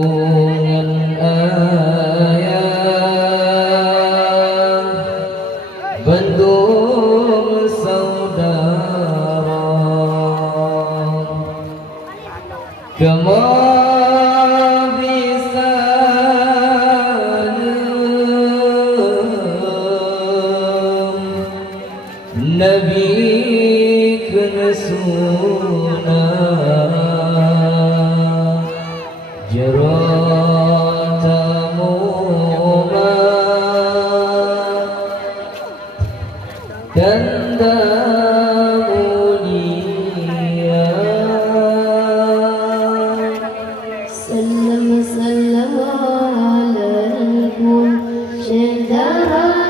Hubungan ayah bentuk saudara kemah bisa Nabi kena sunah Jaratamu tanda mulia Salam salam alaikum syedaralam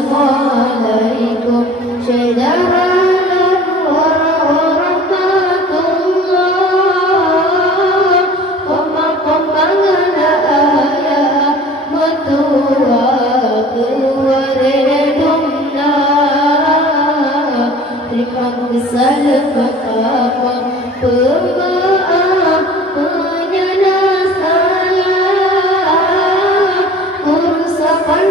Assalamualaikum syedaralan warahmatullah Pembangunan ayah metua keluaredumna Terima kasih betapa pemaaf penyana salah Urusakan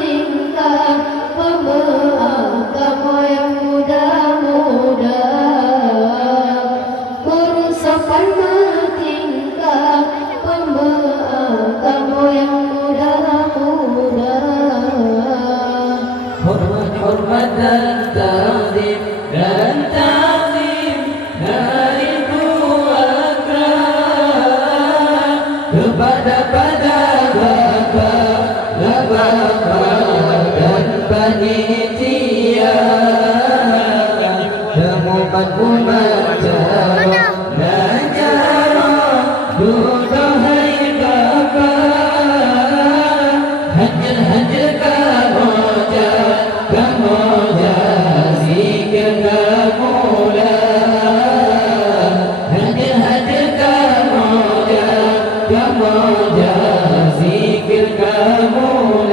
tingkah pemaaf kamu yang muda-muda Urusakan tingkah pemaaf kamu yang muda-muda Hormat dan ta'zim dari keluarga kepada bapak dan panitia temukan umat dan cara duhai bapak hajar kamoja zikir kamola hajar kamoja zikir kamola